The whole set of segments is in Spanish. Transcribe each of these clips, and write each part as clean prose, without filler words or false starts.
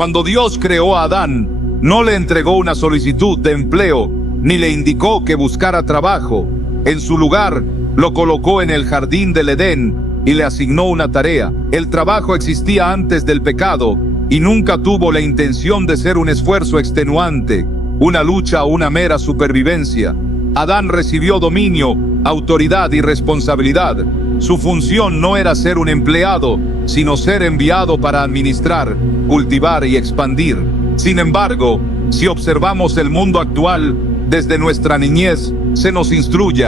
Cuando Dios creó a Adán, no le entregó una solicitud de empleo, ni le indicó que buscara trabajo. En su lugar, lo colocó en el jardín del Edén y le asignó una tarea. El trabajo existía antes del pecado y nunca tuvo la intención de ser un esfuerzo extenuante, una lucha o una mera supervivencia. Adán recibió dominio, autoridad y responsabilidad. Su función no era ser un empleado, sino ser enviado para administrar, cultivar y expandir. Sin embargo, si observamos el mundo actual, desde nuestra niñez se nos instruye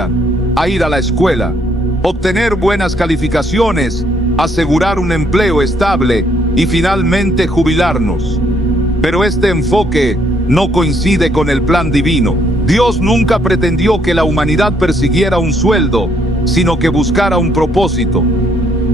a ir a la escuela, obtener buenas calificaciones, asegurar un empleo estable y finalmente jubilarnos. Pero este enfoque no coincide con el plan divino. Dios nunca pretendió que la humanidad persiguiera un sueldo, sino que buscara un propósito.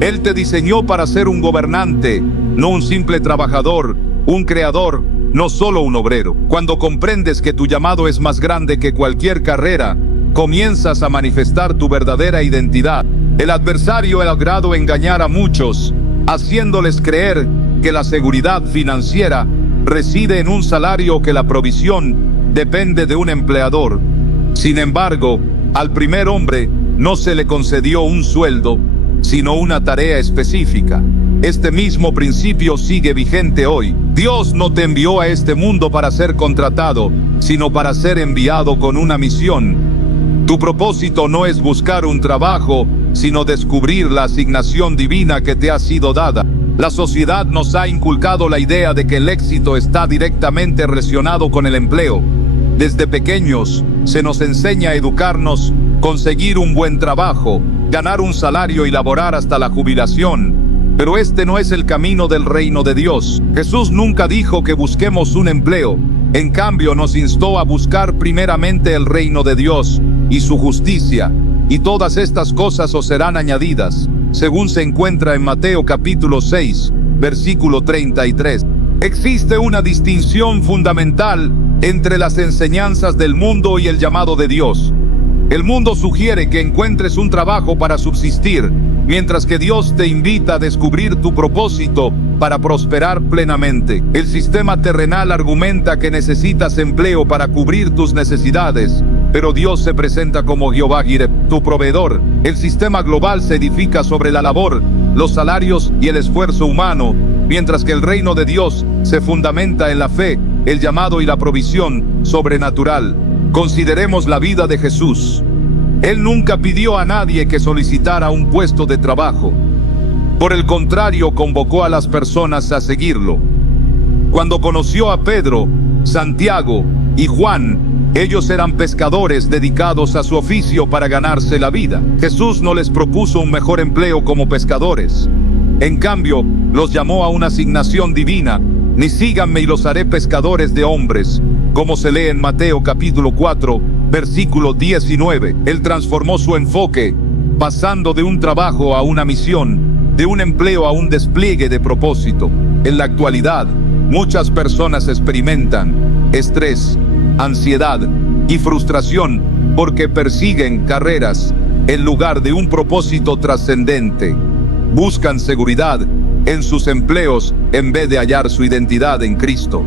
Él te diseñó para ser un gobernante, no un simple trabajador, un creador, no solo un obrero. Cuando comprendes que tu llamado es más grande que cualquier carrera, comienzas a manifestar tu verdadera identidad. El adversario ha logrado engañar a muchos, haciéndoles creer que la seguridad financiera reside en un salario o que la provisión depende de un empleador. Sin embargo, al primer hombre no se le concedió un sueldo, sino una tarea específica. Este mismo principio sigue vigente hoy. Dios no te envió a este mundo para ser contratado, sino para ser enviado con una misión. Tu propósito no es buscar un trabajo, sino descubrir la asignación divina que te ha sido dada. La sociedad nos ha inculcado la idea de que el éxito está directamente relacionado con el empleo. Desde pequeños se nos enseña a educarnos, conseguir un buen trabajo, ganar un salario y laborar hasta la jubilación. Pero este no es el camino del reino de Dios. Jesús nunca dijo que busquemos un empleo. En cambio, nos instó a buscar primeramente el reino de Dios y su justicia, y todas estas cosas os serán añadidas, según se encuentra en Mateo capítulo 6, versículo 33. Existe una distinción fundamental entre las enseñanzas del mundo y el llamado de Dios. El mundo sugiere que encuentres un trabajo para subsistir, mientras que Dios te invita a descubrir tu propósito para prosperar plenamente. El sistema terrenal argumenta que necesitas empleo para cubrir tus necesidades, pero Dios se presenta como Jehová Jireh, tu proveedor. El sistema global se edifica sobre la labor, los salarios y el esfuerzo humano, mientras que el reino de Dios se fundamenta en la fe, el llamado y la provisión sobrenatural. Consideremos la vida de Jesús. Él nunca pidió a nadie que solicitara un puesto de trabajo. Por el contrario, convocó a las personas a seguirlo. Cuando conoció a Pedro, Santiago y Juan, ellos eran pescadores dedicados a su oficio para ganarse la vida. Jesús no les propuso un mejor empleo como pescadores. En cambio, los llamó a una asignación divina. Ni síganme y los haré pescadores de hombres, como se lee en Mateo capítulo 4, versículo 19. Él transformó su enfoque, pasando de un trabajo a una misión, de un empleo a un despliegue de propósito. En la actualidad, muchas personas experimentan estrés, ansiedad y frustración porque persiguen carreras en lugar de un propósito trascendente. Buscan seguridad en sus empleos en vez de hallar su identidad en Cristo.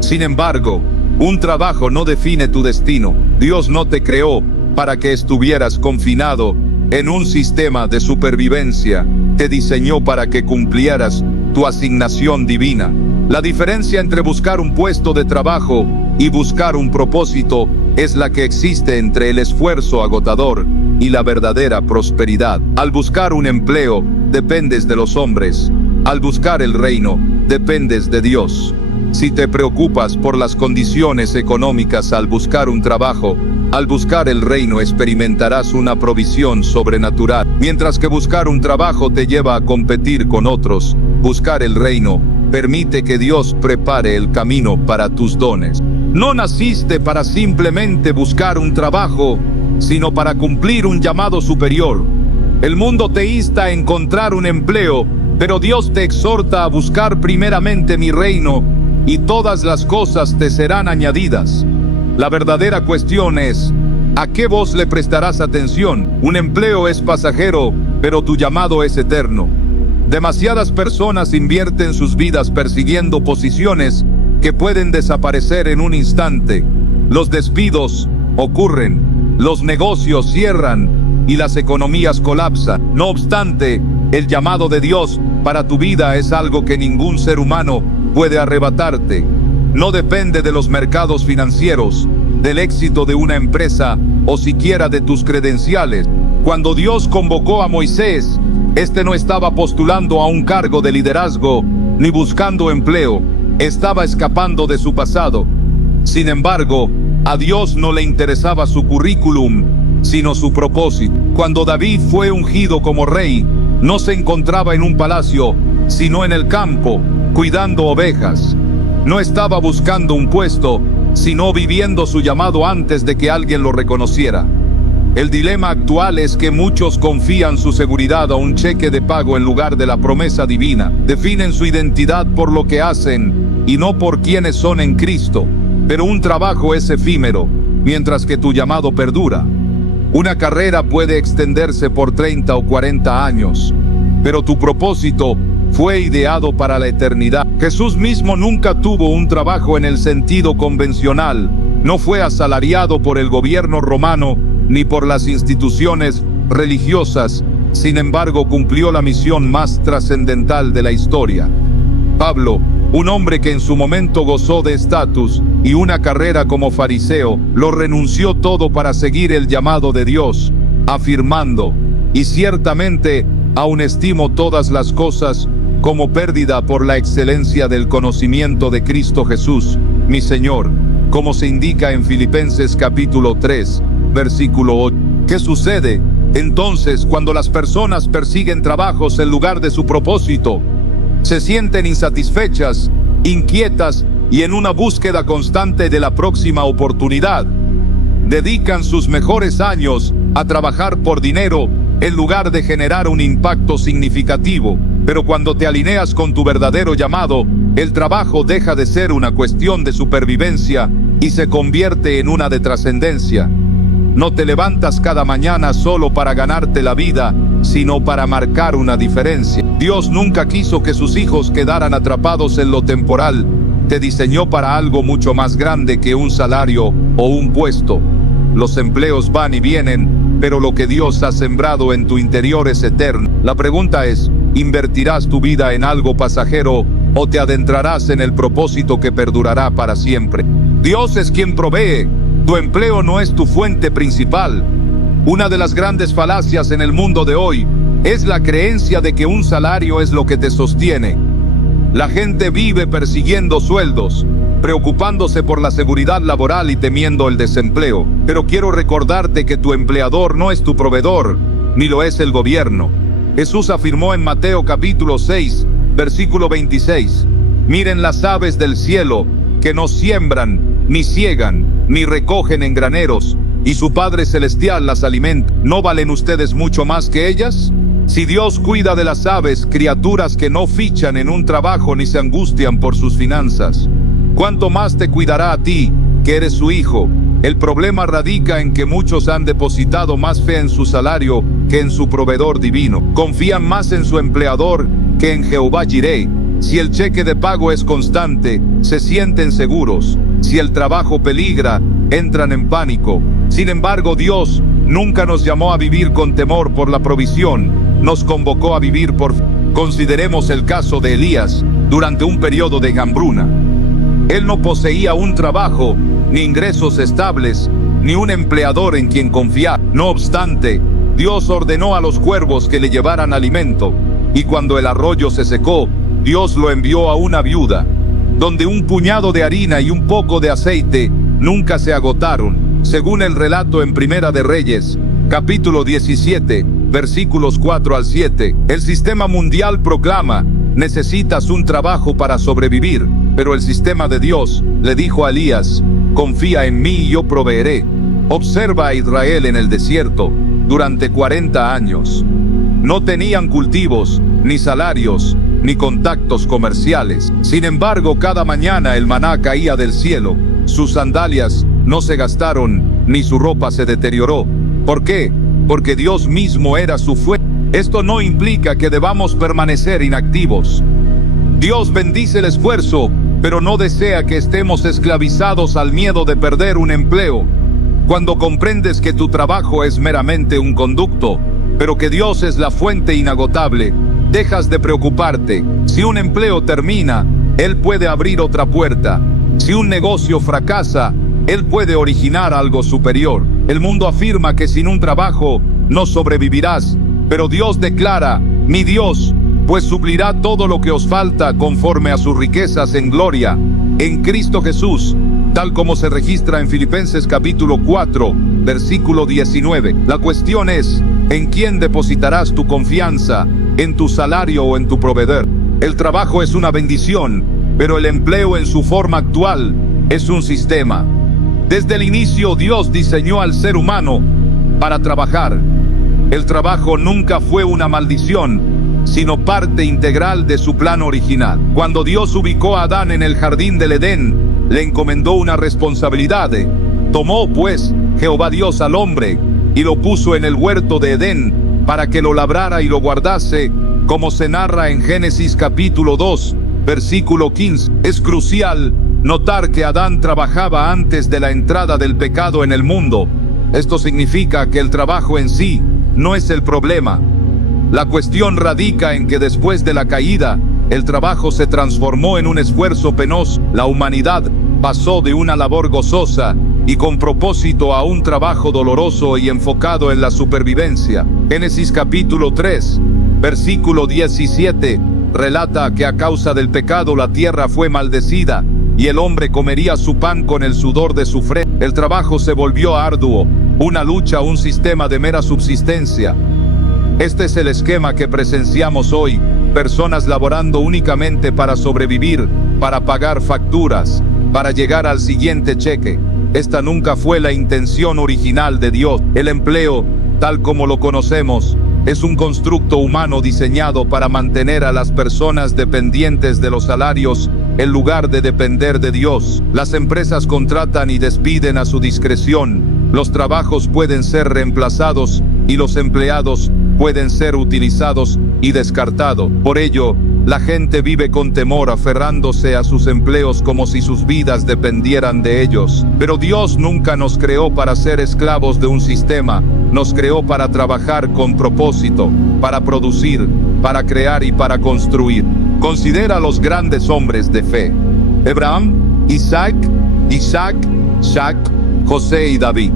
Sin embargo, un trabajo no define tu destino. Dios no te creó para que estuvieras confinado en un sistema de supervivencia. Te diseñó para que cumplieras tu asignación divina. La diferencia entre buscar un puesto de trabajo y buscar un propósito es la que existe entre el esfuerzo agotador y la verdadera prosperidad. Al buscar un empleo, dependes de los hombres. Al buscar el reino, dependes de Dios. Si te preocupas por las condiciones económicas al buscar un trabajo, al buscar el reino experimentarás una provisión sobrenatural. Mientras que buscar un trabajo te lleva a competir con otros, buscar el reino permite que Dios prepare el camino para tus dones. No naciste para simplemente buscar un trabajo, sino para cumplir un llamado superior. El mundo te insta a encontrar un empleo, pero Dios te exhorta a buscar primeramente mi reino, y todas las cosas te serán añadidas. La verdadera cuestión es, ¿a qué voz le prestarás atención? Un empleo es pasajero, pero tu llamado es eterno. Demasiadas personas invierten sus vidas persiguiendo posiciones que pueden desaparecer en un instante. Los despidos ocurren, los negocios cierran y las economías colapsan. No obstante, el llamado de Dios para tu vida es algo que ningún ser humano puede arrebatarte. No depende de los mercados financieros, del éxito de una empresa o siquiera de tus credenciales. Cuando Dios convocó a Moisés, este no estaba postulando a un cargo de liderazgo ni buscando empleo, estaba escapando de su pasado. Sin embargo, a Dios no le interesaba su currículum, sino su propósito. Cuando David fue ungido como rey, no se encontraba en un palacio, sino en el campo, cuidando ovejas. No estaba buscando un puesto, sino viviendo su llamado antes de que alguien lo reconociera. El dilema actual es que muchos confían su seguridad a un cheque de pago en lugar de la promesa divina. Definen su identidad por lo que hacen y no por quienes son en Cristo. Pero un trabajo es efímero, mientras que tu llamado perdura. Una carrera puede extenderse por 30 o 40 años, pero tu propósito fue ideado para la eternidad. Jesús mismo nunca tuvo un trabajo en el sentido convencional. No fue asalariado por el gobierno romano ni por las instituciones religiosas. Sin embargo, cumplió la misión más trascendental de la historia. Pablo, un hombre que en su momento gozó de estatus y una carrera como fariseo, lo renunció todo para seguir el llamado de Dios, afirmando: y ciertamente aún estimo todas las cosas como pérdida por la excelencia del conocimiento de Cristo Jesús, mi Señor, como se indica en Filipenses capítulo 3, versículo 8. ¿Qué sucede entonces cuando las personas persiguen trabajos en lugar de su propósito? Se sienten insatisfechas, inquietas y en una búsqueda constante de la próxima oportunidad. Dedican sus mejores años a trabajar por dinero en lugar de generar un impacto significativo. Pero cuando te alineas con tu verdadero llamado, el trabajo deja de ser una cuestión de supervivencia y se convierte en una de trascendencia. No te levantas cada mañana solo para ganarte la vida, sino para marcar una diferencia. Dios nunca quiso que sus hijos quedaran atrapados en lo temporal. Te diseñó para algo mucho más grande que un salario o un puesto. Los empleos van y vienen, pero lo que Dios ha sembrado en tu interior es eterno. La pregunta es: ¿invertirás tu vida en algo pasajero o te adentrarás en el propósito que perdurará para siempre? Dios es quien provee. Tu empleo no es tu fuente principal. Una de las grandes falacias en el mundo de hoy es la creencia de que un salario es lo que te sostiene. La gente vive persiguiendo sueldos, preocupándose por la seguridad laboral y temiendo el desempleo. Pero quiero recordarte que tu empleador no es tu proveedor, ni lo es el gobierno. Jesús afirmó en Mateo capítulo 6, versículo 26: miren las aves del cielo, que no siembran, ni ciegan, ni recogen en graneros, y su Padre Celestial las alimenta. ¿No valen ustedes mucho más que ellas? Si Dios cuida de las aves, criaturas que no fichan en un trabajo ni se angustian por sus finanzas, ¿cuánto más te cuidará a ti, que eres su hijo? El problema radica en que muchos han depositado más fe en su salario que en su proveedor divino. Confían más en su empleador que en Jehová Jireh. Si el cheque de pago es constante, se sienten seguros. Si el trabajo peligra, entran en pánico. Sin embargo, Dios nunca nos llamó a vivir con temor por la provisión. Nos convocó a vivir por fe. Consideremos el caso de Elías durante un periodo de hambruna. Él no poseía un trabajo, ni ingresos estables, ni un empleador en quien confiar. No obstante, Dios ordenó a los cuervos que le llevaran alimento, y cuando el arroyo se secó, Dios lo envió a una viuda, donde un puñado de harina y un poco de aceite nunca se agotaron, según el relato en Primera de Reyes, capítulo 17, versículos 4 al 7. El sistema mundial proclama: necesitas un trabajo para sobrevivir, pero el sistema de Dios le dijo a Elías: confía en mí y yo proveeré. Observa a Israel en el desierto durante 40 años. No tenían cultivos, ni salarios, ni contactos comerciales. Sin embargo, cada mañana el maná caía del cielo. Sus sandalias no se gastaron, ni su ropa se deterioró. ¿Por qué? Porque Dios mismo era su fuente. Esto no implica que debamos permanecer inactivos. Dios bendice el esfuerzo, pero no desea que estemos esclavizados al miedo de perder un empleo. Cuando comprendes que tu trabajo es meramente un conducto, pero que Dios es la fuente inagotable, dejas de preocuparte. Si un empleo termina, Él puede abrir otra puerta. Si un negocio fracasa, Él puede originar algo superior. El mundo afirma que sin un trabajo no sobrevivirás, pero Dios declara: mi Dios pues suplirá todo lo que os falta conforme a sus riquezas en gloria, en Cristo Jesús, tal como se registra en Filipenses capítulo 4, versículo 19. La cuestión es: ¿en quién depositarás tu confianza? ¿En tu salario o en tu proveedor? El trabajo es una bendición, pero el empleo en su forma actual es un sistema. Desde el inicio Dios diseñó al ser humano para trabajar. El trabajo nunca fue una maldición, sino parte integral de su plan original. Cuando Dios ubicó a Adán en el jardín del Edén, le encomendó una responsabilidad. Tomó pues Jehová Dios al hombre y lo puso en el huerto de Edén para que lo labrara y lo guardase, como se narra en Génesis capítulo 2, versículo 15. Es crucial notar que Adán trabajaba antes de la entrada del pecado en el mundo. Esto significa que el trabajo en sí no es el problema. La cuestión radica en que después de la caída, el trabajo se transformó en un esfuerzo penoso. La humanidad pasó de una labor gozosa y con propósito a un trabajo doloroso y enfocado en la supervivencia. Génesis capítulo 3, versículo 17, relata que a causa del pecado la tierra fue maldecida y el hombre comería su pan con el sudor de su frente. El trabajo se volvió arduo, una lucha, un sistema de mera subsistencia. Este es el esquema que presenciamos hoy: personas laborando únicamente para sobrevivir, para pagar facturas, para llegar al siguiente cheque. Esta nunca fue la intención original de Dios. El empleo, tal como lo conocemos, es un constructo humano diseñado para mantener a las personas dependientes de los salarios en lugar de depender de Dios. Las empresas contratan y despiden a su discreción. Los trabajos pueden ser reemplazados y los empleados pueden ser utilizados y descartados. Por ello, la gente vive con temor, aferrándose a sus empleos como si sus vidas dependieran de ellos. Pero Dios nunca nos creó para ser esclavos de un sistema. Nos creó para trabajar con propósito, para producir, para crear y para construir. Considera a los grandes hombres de fe: Abraham, Isaac, Jac, José y David.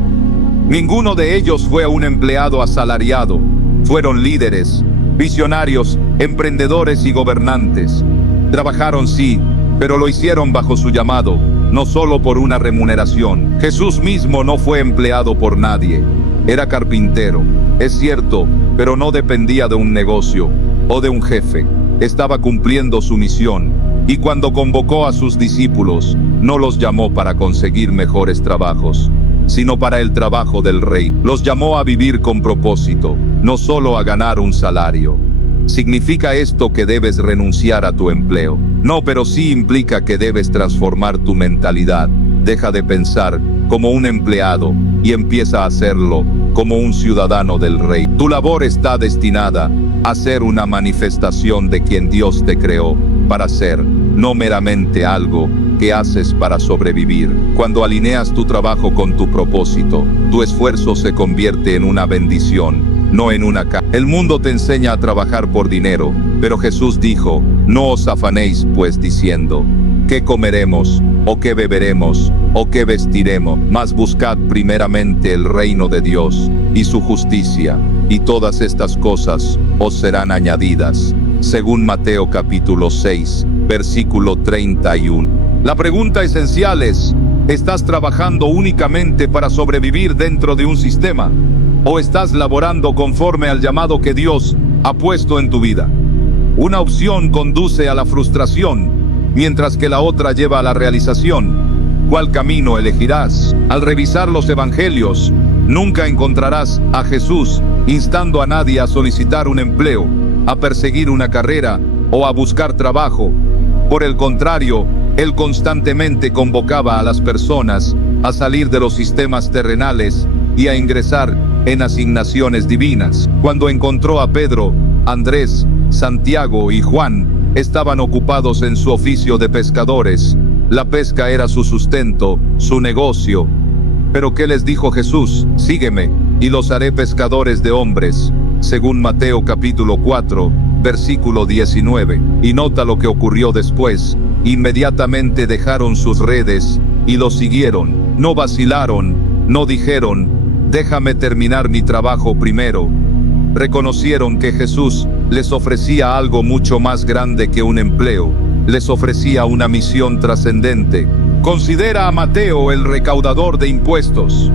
Ninguno de ellos fue un empleado asalariado. Fueron líderes, visionarios, emprendedores y gobernantes. Trabajaron sí, pero lo hicieron bajo su llamado, no solo por una remuneración. Jesús mismo no fue empleado por nadie. Era carpintero, es cierto, pero no dependía de un negocio o de un jefe. Estaba cumpliendo su misión, y cuando convocó a sus discípulos, no los llamó para conseguir mejores trabajos, sino para el trabajo del rey. Los llamó a vivir con propósito, no solo a ganar un salario. ¿Significa esto que debes renunciar a tu empleo? No, pero sí implica que debes transformar tu mentalidad. Deja de pensar como un empleado y empieza a hacerlo como un ciudadano del rey. Tu labor está destinada a ser una manifestación de quien Dios te creó para ser, no meramente algo que haces para sobrevivir. Cuando alineas tu trabajo con tu propósito, tu esfuerzo se convierte en una bendición, no en una carga. El mundo te enseña a trabajar por dinero, pero Jesús dijo: no os afanéis pues diciendo: ¿qué comeremos? ¿O qué beberemos? ¿O qué vestiremos? Mas buscad primeramente el reino de Dios y su justicia, y todas estas cosas os serán añadidas. Según Mateo capítulo 6, versículo 31. La pregunta esencial es: ¿estás trabajando únicamente para sobrevivir dentro de un sistema? ¿O estás laborando conforme al llamado que Dios ha puesto en tu vida? Una opción conduce a la frustración, mientras que la otra lleva a la realización. ¿Cuál camino elegirás? Al revisar los evangelios, nunca encontrarás a Jesús instando a nadie a solicitar un empleo, a perseguir una carrera o a buscar trabajo. Por el contrario, Él constantemente convocaba a las personas a salir de los sistemas terrenales y a ingresar en asignaciones divinas. Cuando encontró a Pedro, Andrés, Santiago y Juan, estaban ocupados en su oficio de pescadores. La pesca era su sustento, su negocio. Pero ¿qué les dijo Jesús? Sígueme, y los haré pescadores de hombres, según Mateo capítulo 4, versículo 19. Y nota lo que ocurrió después. Inmediatamente dejaron sus redes y lo siguieron. No vacilaron, no dijeron, déjame terminar mi trabajo primero. Reconocieron que Jesús les ofrecía algo mucho más grande que un empleo. Les ofrecía una misión trascendente. Considera a Mateo el recaudador de impuestos.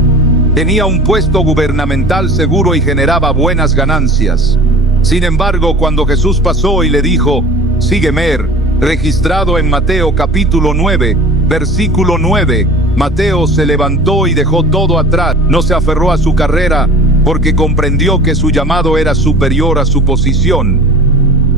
Tenía un puesto gubernamental seguro y generaba buenas ganancias. Sin embargo, cuando Jesús pasó y le dijo, sígueme, registrado en Mateo capítulo 9, versículo 9, Mateo se levantó y dejó todo atrás. No se aferró a su carrera porque comprendió que su llamado era superior a su posición.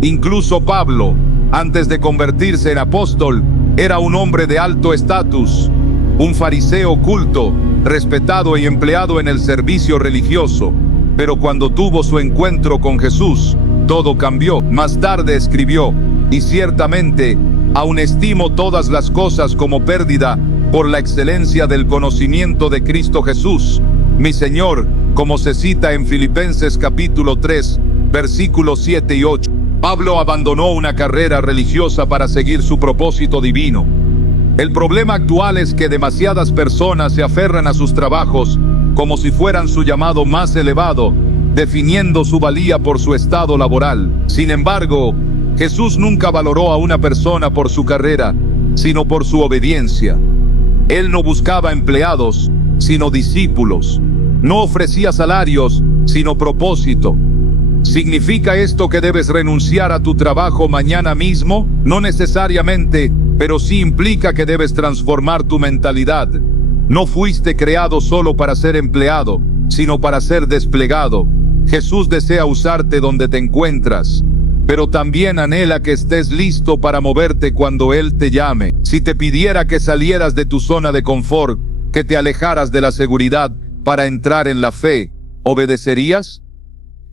Incluso Pablo, antes de convertirse en apóstol, era un hombre de alto estatus, un fariseo culto, respetado y empleado en el servicio religioso. Pero cuando tuvo su encuentro con Jesús, todo cambió. Más tarde escribió, y ciertamente, aún estimo todas las cosas como pérdida por la excelencia del conocimiento de Cristo Jesús, mi Señor, como se cita en Filipenses capítulo 3, versículos 7 y 8. Pablo abandonó una carrera religiosa para seguir su propósito divino. El problema actual es que demasiadas personas se aferran a sus trabajos como si fueran su llamado más elevado, definiendo su valía por su estado laboral. Sin embargo, Jesús nunca valoró a una persona por su carrera, sino por su obediencia. Él no buscaba empleados, sino discípulos. No ofrecía salarios, sino propósito. ¿Significa esto que debes renunciar a tu trabajo mañana mismo? No necesariamente, pero sí implica que debes transformar tu mentalidad. No fuiste creado solo para ser empleado, sino para ser desplegado. Jesús desea usarte donde te encuentras, pero también anhela que estés listo para moverte cuando Él te llame. Si te pidiera que salieras de tu zona de confort, que te alejaras de la seguridad para entrar en la fe, ¿obedecerías?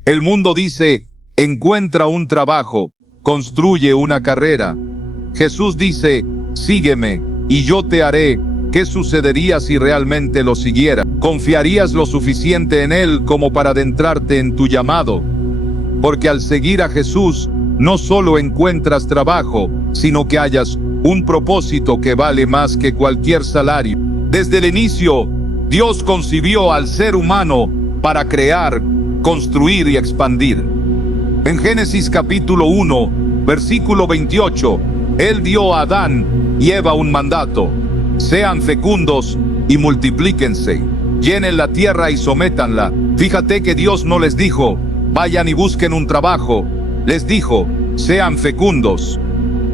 El mundo dice, encuentra un trabajo, construye una carrera. Jesús dice, sígueme, y yo te haré. ¿Qué sucedería si realmente lo siguiera? ¿Confiarías lo suficiente en Él como para adentrarte en tu llamado? Porque al seguir a Jesús, no solo encuentras trabajo, sino que hallas un propósito que vale más que cualquier salario. Desde el inicio, Dios concibió al ser humano para crear, construir y expandir. En Génesis capítulo 1, versículo 28, Él dio a Adán y Eva un mandato: sean fecundos y multiplíquense, llenen la tierra y sométanla. Fíjate que Dios no les dijo, vayan y busquen un trabajo. Les dijo, sean fecundos.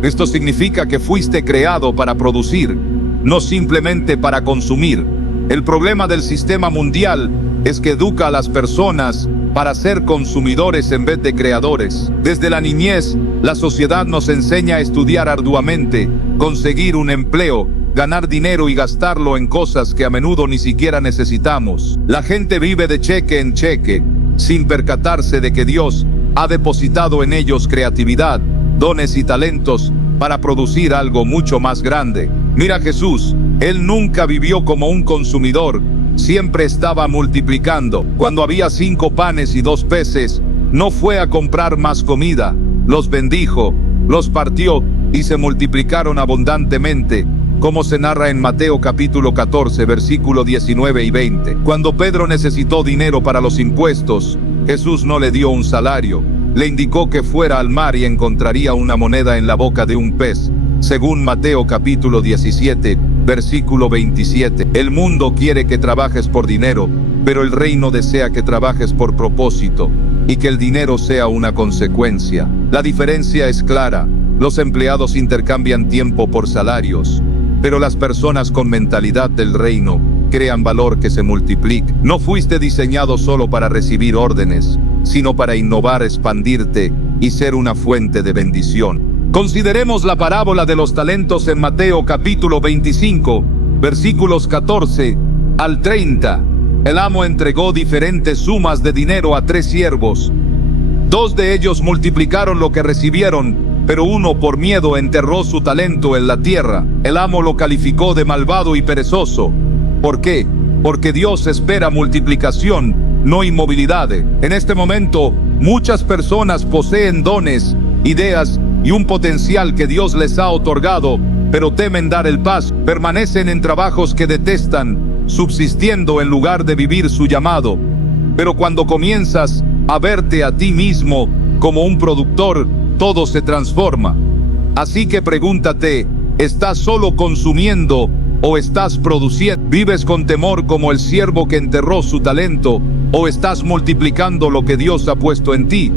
Esto significa que fuiste creado para producir, no simplemente para consumir. El problema del sistema mundial es que educa a las personas para ser consumidores en vez de creadores. Desde la niñez, la sociedad nos enseña a estudiar arduamente, conseguir un empleo, ganar dinero y gastarlo en cosas que a menudo ni siquiera necesitamos. La gente vive de cheque en cheque, sin percatarse de que Dios ha depositado en ellos creatividad, dones y talentos para producir algo mucho más grande. Mira a Jesús, Él nunca vivió como un consumidor, siempre estaba multiplicando. Cuando había 5 panes y 2 peces, no fue a comprar más comida, los bendijo, los partió y se multiplicaron abundantemente, como se narra en Mateo capítulo 14, versículo 19 y 20. Cuando Pedro necesitó dinero para los impuestos, Jesús no le dio un salario, le indicó que fuera al mar y encontraría una moneda en la boca de un pez, según Mateo capítulo 17, versículo 27. El mundo quiere que trabajes por dinero, pero el reino desea que trabajes por propósito, y que el dinero sea una consecuencia. La diferencia es clara: los empleados intercambian tiempo por salarios, pero las personas con mentalidad del reino crean valor que se multiplica. No fuiste diseñado solo para recibir órdenes, sino para innovar, expandirte y ser una fuente de bendición. Consideremos la parábola de los talentos en Mateo capítulo 25, versículos 14 al 30. El amo entregó diferentes sumas de dinero a 3 siervos. 2 de ellos multiplicaron lo que recibieron, pero uno por miedo enterró su talento en la tierra. El amo lo calificó de malvado y perezoso. ¿Por qué? Porque Dios espera multiplicación, no inmovilidad. En este momento, muchas personas poseen dones, ideas y un potencial que Dios les ha otorgado, pero temen dar el paso. Permanecen en trabajos que detestan, subsistiendo en lugar de vivir su llamado. Pero cuando comienzas a verte a ti mismo como un productor, todo se transforma. Así que pregúntate, ¿estás solo consumiendo o estás produciendo? ¿Vives con temor como el siervo que enterró su talento o estás multiplicando lo que Dios ha puesto en ti?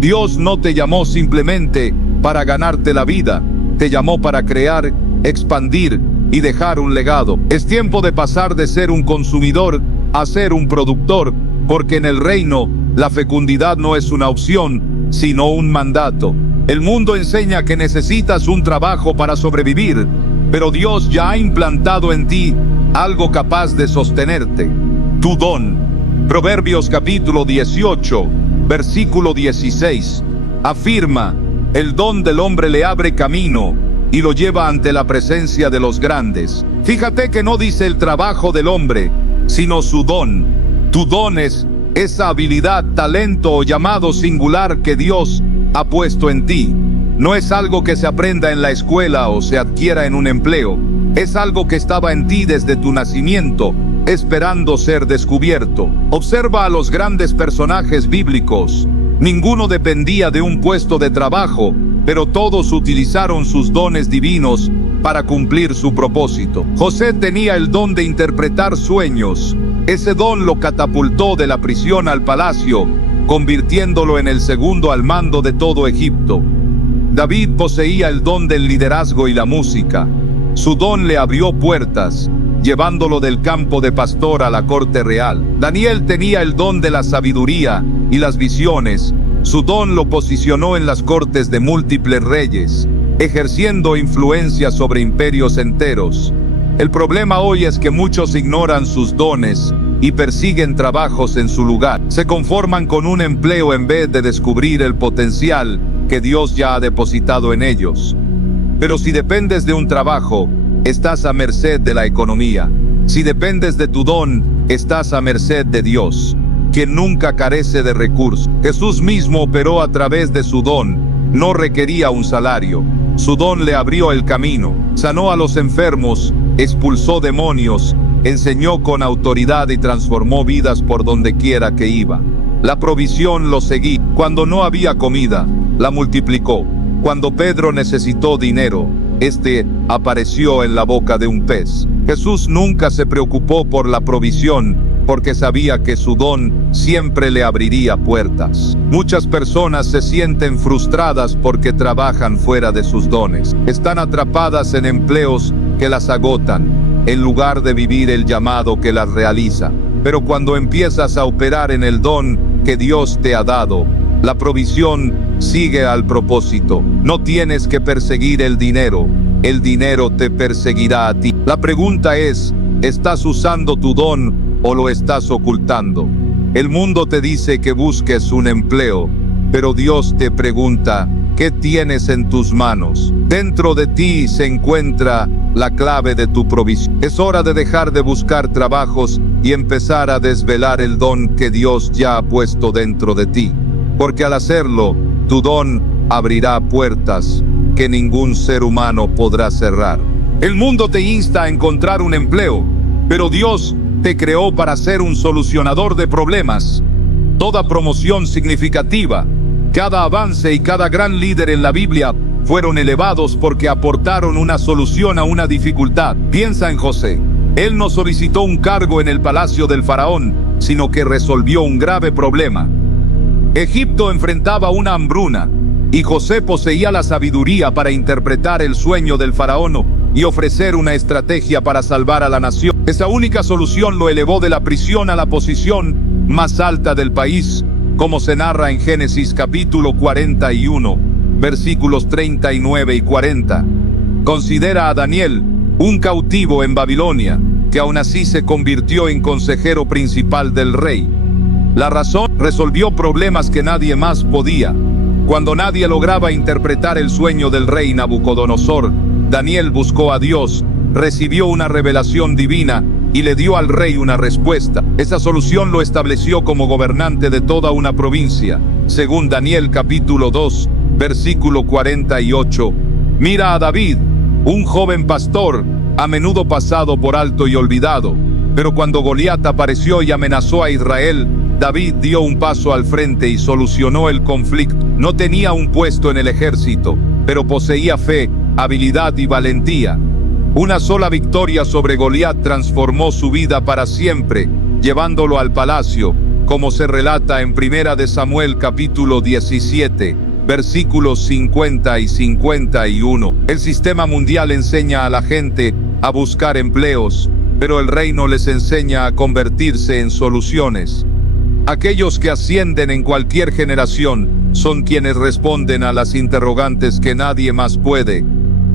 Dios no te llamó simplemente para ganarte la vida, te llamó para crear, expandir y dejar un legado. Es tiempo de pasar de ser un consumidor a ser un productor, porque en el reino la fecundidad no es una opción, sino un mandato. El mundo enseña que necesitas un trabajo para sobrevivir, pero Dios ya ha implantado en ti algo capaz de sostenerte, tu don. Proverbios capítulo 18, versículo 16, afirma: el don del hombre le abre camino y lo lleva ante la presencia de los grandes. Fíjate que no dice el trabajo del hombre, sino su don. Tu don es esa habilidad, talento o llamado singular que Dios ha puesto en ti. No es algo que se aprenda en la escuela o se adquiera en un empleo. Es algo que estaba en ti desde tu nacimiento, esperando ser descubierto. Observa a los grandes personajes bíblicos. Ninguno dependía de un puesto de trabajo, pero todos utilizaron sus dones divinos para cumplir su propósito. José tenía el don de interpretar sueños. Ese don lo catapultó de la prisión al palacio, convirtiéndolo en el segundo al mando de todo Egipto. David poseía el don del liderazgo y la música. Su don le abrió puertas, llevándolo del campo de pastor a la corte real. Daniel tenía el don de la sabiduría y las visiones. Su don lo posicionó en las cortes de múltiples reyes, ejerciendo influencia sobre imperios enteros. El problema hoy es que muchos ignoran sus dones y persiguen trabajos en su lugar. Se conforman con un empleo en vez de descubrir el potencial que Dios ya ha depositado en ellos. Pero si dependes de un trabajo, estás a merced de la economía. Si dependes de tu don, estás a merced de Dios, quien nunca carece de recursos. Jesús mismo operó a través de su don, no requería un salario. Su don le abrió el camino, sanó a los enfermos, expulsó demonios, enseñó con autoridad y transformó vidas por donde quiera que iba. La provisión lo seguía. Cuando no había comida, la multiplicó. Cuando Pedro necesitó dinero, este apareció en la boca de un pez. Jesús nunca se preocupó por la provisión, porque sabía que su don siempre le abriría puertas. Muchas personas se sienten frustradas porque trabajan fuera de sus dones. Están atrapadas en empleos que las agotan, en lugar de vivir el llamado que las realiza. Pero cuando empiezas a operar en el don que Dios te ha dado, la provisión sigue al propósito. No tienes que perseguir el dinero te perseguirá a ti. La pregunta es, ¿estás usando tu don o lo estás ocultando? El mundo te dice que busques un empleo, pero Dios te pregunta, ¿qué tienes en tus manos? Dentro de ti se encuentra la clave de tu provisión. Es hora de dejar de buscar trabajos y empezar a desvelar el don que Dios ya ha puesto dentro de ti. Porque al hacerlo, tu don abrirá puertas que ningún ser humano podrá cerrar. El mundo te insta a encontrar un empleo, pero Dios te creó para ser un solucionador de problemas. Toda promoción significativa, cada avance y cada gran líder en la Biblia fueron elevados porque aportaron una solución a una dificultad. Piensa en José. Él no solicitó un cargo en el palacio del faraón, sino que resolvió un grave problema. Egipto enfrentaba una hambruna, y José poseía la sabiduría para interpretar el sueño del faraón y ofrecer una estrategia para salvar a la nación. Esa única solución lo elevó de la prisión a la posición más alta del país, como se narra en Génesis capítulo 41, versículos 39 y 40. Considera a Daniel, un cautivo en Babilonia, que aún así se convirtió en consejero principal del rey. La razón: resolvió problemas que nadie más podía. Cuando nadie lograba interpretar el sueño del rey Nabucodonosor, Daniel buscó a Dios, recibió una revelación divina y le dio al rey una respuesta. Esa solución lo estableció como gobernante de toda una provincia. Según Daniel capítulo 2, versículo 48. Mira a David, un joven pastor, a menudo pasado por alto y olvidado. Pero cuando Goliat apareció y amenazó a Israel, David dio un paso al frente y solucionó el conflicto. No tenía un puesto en el ejército, pero poseía fe, habilidad y valentía. Una sola victoria sobre Goliat transformó su vida para siempre, llevándolo al palacio, como se relata en 1 de Samuel capítulo 17, versículos 50 y 51. El sistema mundial enseña a la gente a buscar empleos, pero el reino les enseña a convertirse en soluciones. Aquellos que ascienden en cualquier generación son quienes responden a las interrogantes que nadie más puede.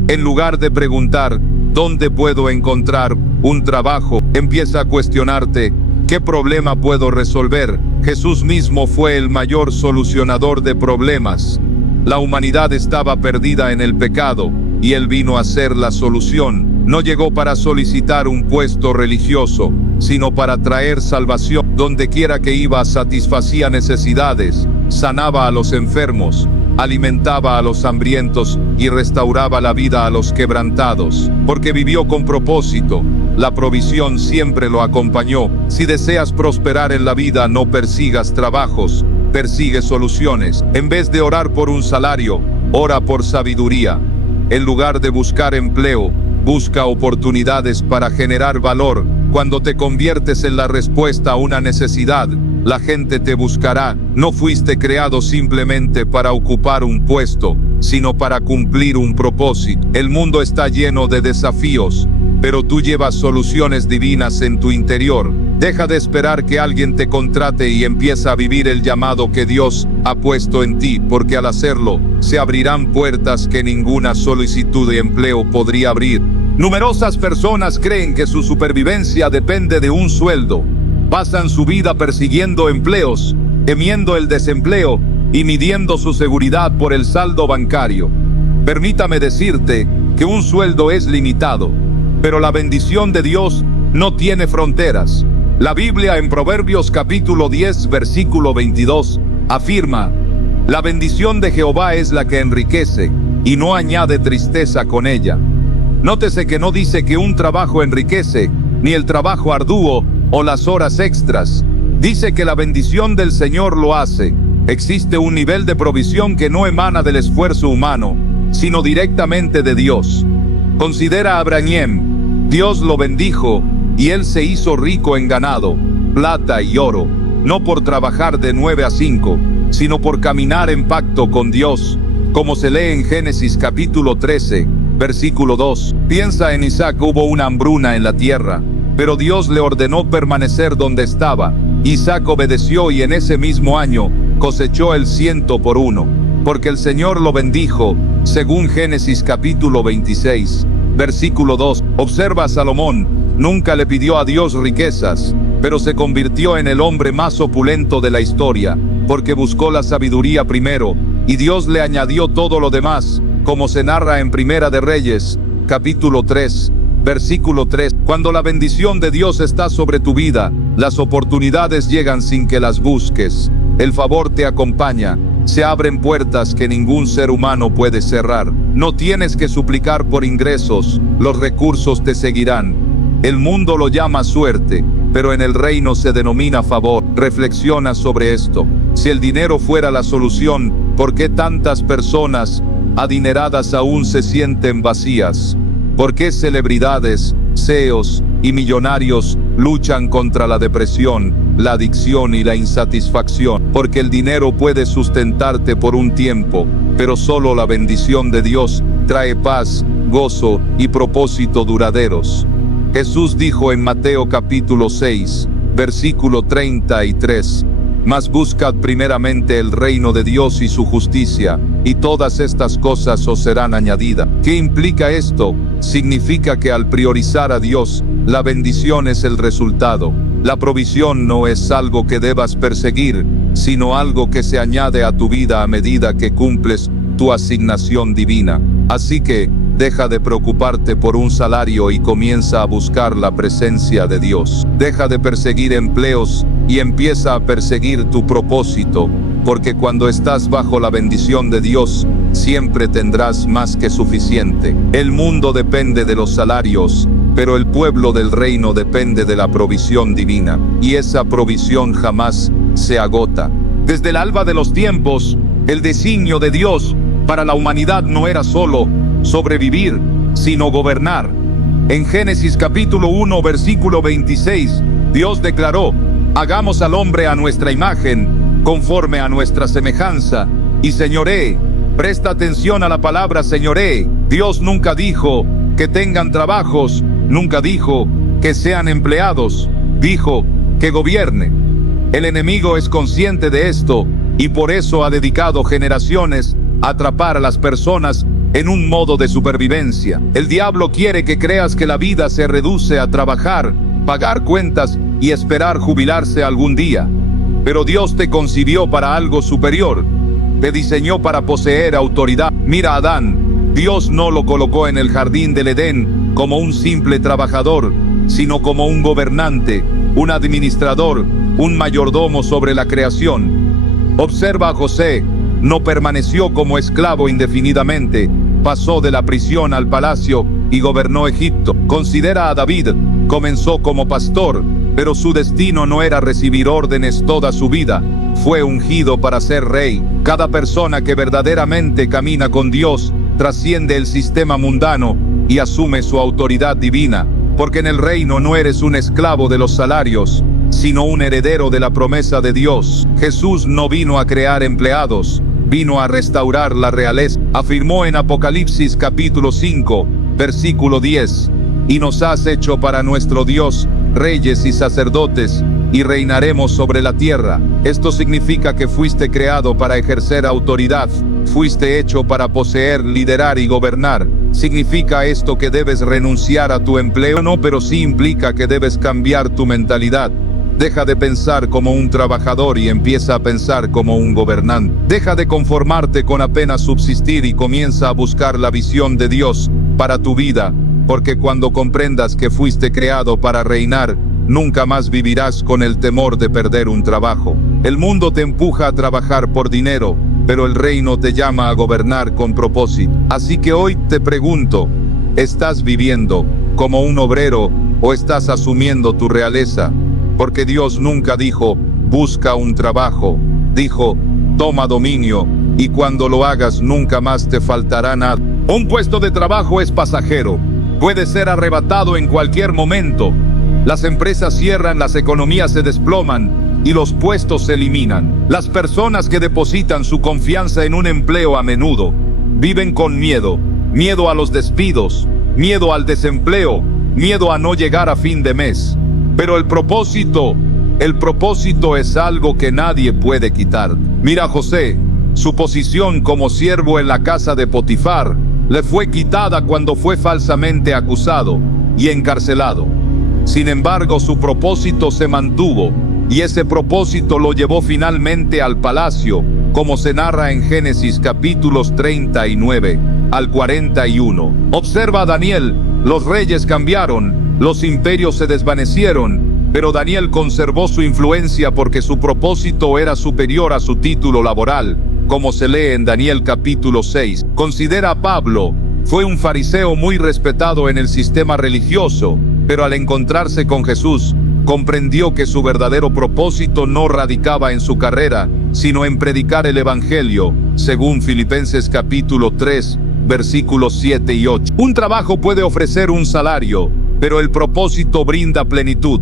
En lugar de preguntar, ¿dónde puedo encontrar un trabajo?, empieza a cuestionarte, ¿qué problema puedo resolver? Jesús mismo fue el mayor solucionador de problemas. La humanidad estaba perdida en el pecado, y Él vino a ser la solución. No llegó para solicitar un puesto religioso, sino para traer salvación. Donde quiera que iba, satisfacía necesidades, sanaba a los enfermos, alimentaba a los hambrientos y restauraba la vida a los quebrantados, porque vivió con propósito. La provisión siempre lo acompañó. Si deseas prosperar en la vida, no persigas trabajos, persigue soluciones. En vez de orar por un salario, ora por sabiduría. En lugar de buscar empleo, busca oportunidades para generar valor. Cuando te conviertes en la respuesta a una necesidad, la gente te buscará. No fuiste creado simplemente para ocupar un puesto, sino para cumplir un propósito. El mundo está lleno de desafíos, pero tú llevas soluciones divinas en tu interior. Deja de esperar que alguien te contrate y empieza a vivir el llamado que Dios ha puesto en ti, porque al hacerlo, se abrirán puertas que ninguna solicitud de empleo podría abrir. Numerosas personas creen que su supervivencia depende de un sueldo. Pasan su vida persiguiendo empleos, temiendo el desempleo y midiendo su seguridad por el saldo bancario. Permítame decirte que un sueldo es limitado, pero la bendición de Dios no tiene fronteras. La Biblia en Proverbios capítulo 10, versículo 22, afirma: la bendición de Jehová es la que enriquece, y no añade tristeza con ella. Nótese que no dice que un trabajo enriquece, ni el trabajo arduo o las horas extras. Dice que la bendición del Señor lo hace. Existe un nivel de provisión que no emana del esfuerzo humano, sino directamente de Dios. Considera a Abraham. Dios lo bendijo, y él se hizo rico en ganado, plata y oro, no por trabajar de 9 a 5, sino por caminar en pacto con Dios, como se lee en Génesis capítulo 13, versículo 2. Piensa en Isaac. Hubo una hambruna en la tierra, pero Dios le ordenó permanecer donde estaba. Isaac obedeció y en ese mismo año cosechó el 100 por 1, porque el Señor lo bendijo, según Génesis capítulo 26, versículo 2. Observa a Salomón. Nunca le pidió a Dios riquezas, pero se convirtió en el hombre más opulento de la historia, porque buscó la sabiduría primero, y Dios le añadió todo lo demás, como se narra en Primera de Reyes, capítulo 3, versículo 3. Cuando la bendición de Dios está sobre tu vida, las oportunidades llegan sin que las busques. El favor te acompaña. Se abren puertas que ningún ser humano puede cerrar. No tienes que suplicar por ingresos, los recursos te seguirán. El mundo lo llama suerte, pero en el reino se denomina favor. Reflexiona sobre esto. Si el dinero fuera la solución, ¿por qué tantas personas adineradas aún se sienten vacías? ¿Por qué celebridades, CEOs y millonarios luchan contra la depresión, la adicción y la insatisfacción? Porque el dinero puede sustentarte por un tiempo, pero solo la bendición de Dios trae paz, gozo y propósito duraderos. Jesús dijo en Mateo capítulo 6, versículo 33, mas buscad primeramente el reino de Dios y su justicia, y todas estas cosas os serán añadidas. ¿Qué implica esto? Significa que al priorizar a Dios, la bendición es el resultado. La provisión no es algo que debas perseguir, sino algo que se añade a tu vida a medida que cumples tu asignación divina. Así que, deja de preocuparte por un salario y comienza a buscar la presencia de Dios. Deja de perseguir empleos y empieza a perseguir tu propósito, porque cuando estás bajo la bendición de Dios, siempre tendrás más que suficiente. El mundo depende de los salarios, pero el pueblo del reino depende de la provisión divina, y esa provisión jamás se agota. Desde el alba de los tiempos, el designio de Dios para la humanidad no era solo sobrevivir, sino gobernar. En Génesis capítulo 1, versículo 26, Dios declaró: hagamos al hombre a nuestra imagen, conforme a nuestra semejanza, y señoree. Presta atención a la palabra señoree. Dios nunca dijo que tengan trabajos, nunca dijo que sean empleados, dijo que gobierne. El enemigo es consciente de esto y por eso ha dedicado generaciones a atrapar a las personas en un modo de supervivencia. El diablo quiere que creas que la vida se reduce a trabajar, pagar cuentas y esperar jubilarse algún día. Pero Dios te concibió para algo superior. Te diseñó para poseer autoridad. Mira a Adán. Dios no lo colocó en el jardín del Edén como un simple trabajador, sino como un gobernante, un administrador, un mayordomo sobre la creación. Observa a José. No permaneció como esclavo indefinidamente. Pasó de la prisión al palacio y gobernó Egipto. Considera a David. Comenzó como pastor, pero su destino no era recibir órdenes toda su vida. Fue ungido para ser rey. Cada persona que verdaderamente camina con Dios trasciende el sistema mundano y asume su autoridad divina, porque en el reino no eres un esclavo de los salarios, sino un heredero de la promesa de Dios. Jesús no vino a crear empleados, vino a restaurar la realeza. Afirmó en Apocalipsis capítulo 5, versículo 10, y nos has hecho para nuestro Dios reyes y sacerdotes, y reinaremos sobre la tierra. Esto significa que fuiste creado para ejercer autoridad, fuiste hecho para poseer, liderar y gobernar. ¿Significa esto que debes renunciar a tu empleo? No, pero sí implica que debes cambiar tu mentalidad. Deja de pensar como un trabajador y empieza a pensar como un gobernante. Deja de conformarte con apenas subsistir y comienza a buscar la visión de Dios para tu vida, porque cuando comprendas que fuiste creado para reinar, nunca más vivirás con el temor de perder un trabajo. El mundo te empuja a trabajar por dinero, pero el reino te llama a gobernar con propósito. Así que hoy te pregunto, ¿estás viviendo como un obrero o estás asumiendo tu realeza? Porque Dios nunca dijo, busca un trabajo. Dijo, toma dominio, y cuando lo hagas nunca más te faltará nada. Un puesto de trabajo es pasajero. Puede ser arrebatado en cualquier momento. Las empresas cierran, las economías se desploman y los puestos se eliminan. Las personas que depositan su confianza en un empleo a menudo viven con miedo. Miedo a los despidos, miedo al desempleo, miedo a no llegar a fin de mes. Pero el propósito es algo que nadie puede quitar. Mira a José, su posición como siervo en la casa de Potifar le fue quitada cuando fue falsamente acusado y encarcelado. Sin embargo, su propósito se mantuvo, y ese propósito lo llevó finalmente al palacio, como se narra en Génesis capítulos 39 al 41. Observa a Daniel. Los reyes cambiaron, los imperios se desvanecieron, pero Daniel conservó su influencia porque su propósito era superior a su título laboral, como se lee en Daniel capítulo 6. Considera a Pablo. Fue un fariseo muy respetado en el sistema religioso, pero al encontrarse con Jesús, comprendió que su verdadero propósito no radicaba en su carrera, sino en predicar el evangelio, según Filipenses capítulo 3, versículos 7 y 8. Un trabajo puede ofrecer un salario, pero el propósito brinda plenitud.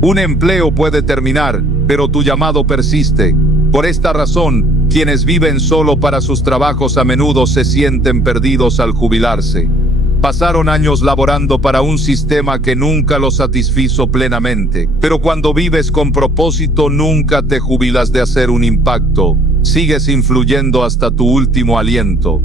Un empleo puede terminar, pero tu llamado persiste. Por esta razón, quienes viven solo para sus trabajos a menudo se sienten perdidos al jubilarse. Pasaron años laborando para un sistema que nunca los satisfizo plenamente. Pero cuando vives con propósito, nunca te jubilas de hacer un impacto, Sigues influyendo hasta tu último aliento.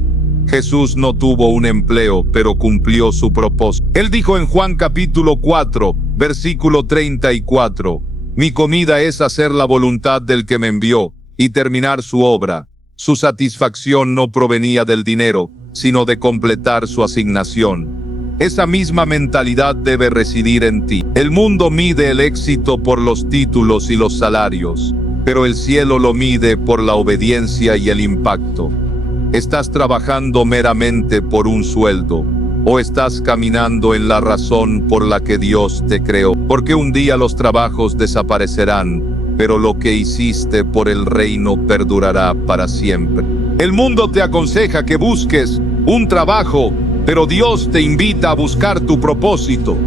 Jesús no tuvo un empleo, pero cumplió su propósito. Él dijo en Juan capítulo 4, versículo 34, mi comida es hacer la voluntad del que me envió y terminar su obra. Su satisfacción no provenía del dinero, sino de completar su asignación. Esa misma mentalidad debe residir en ti. El mundo mide el éxito por los títulos y los salarios, pero el cielo lo mide por la obediencia y el impacto. ¿Estás trabajando meramente por un sueldo? ¿O estás caminando en la razón por la que Dios te creó? Porque un día los trabajos desaparecerán, pero lo que hiciste por el reino perdurará para siempre. El mundo te aconseja que busques un trabajo, pero Dios te invita a buscar tu propósito.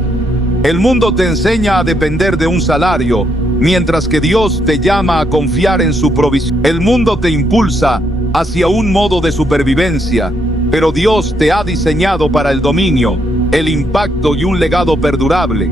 El mundo te enseña a depender de un salario, mientras que Dios te llama a confiar en su provisión. El mundo te impulsa hacia un modo de supervivencia, pero Dios te ha diseñado para el dominio, el impacto y un legado perdurable.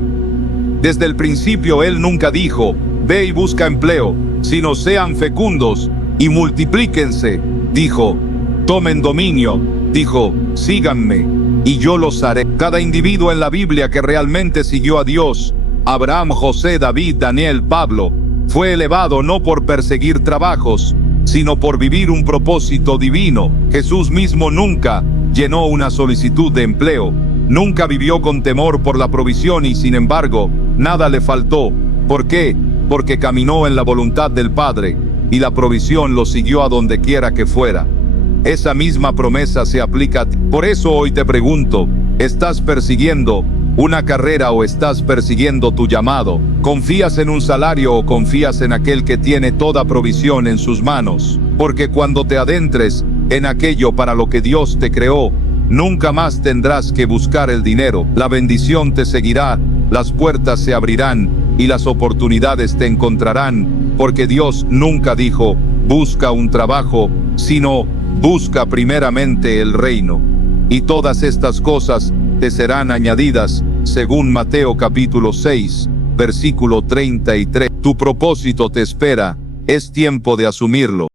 Desde el principio Él nunca dijo, ve y busca empleo, sino sean fecundos y multiplíquense. Dijo, tomen dominio. Dijo, síganme y yo los haré. Cada individuo en la Biblia que realmente siguió a Dios, Abraham, José, David, Daniel, Pablo, fue elevado no por perseguir trabajos, sino por vivir un propósito divino. Jesús mismo nunca llenó una solicitud de empleo, nunca vivió con temor por la provisión y sin embargo, nada le faltó. ¿Por qué? Porque caminó en la voluntad del Padre y la provisión lo siguió a donde quiera que fuera. Esa misma promesa se aplica a ti. Por eso hoy te pregunto, ¿estás persiguiendo una carrera o estás persiguiendo tu llamado? ¿Confías en un salario o confías en aquel que tiene toda provisión en sus manos? Porque cuando te adentres en aquello para lo que Dios te creó, nunca más tendrás que buscar el dinero. La bendición te seguirá, las puertas se abrirán y las oportunidades te encontrarán, porque Dios nunca dijo, busca un trabajo, sino busca primeramente el reino. Y todas estas cosas te serán añadidas, según Mateo capítulo 6, versículo 33. Tu propósito te espera, es tiempo de asumirlo.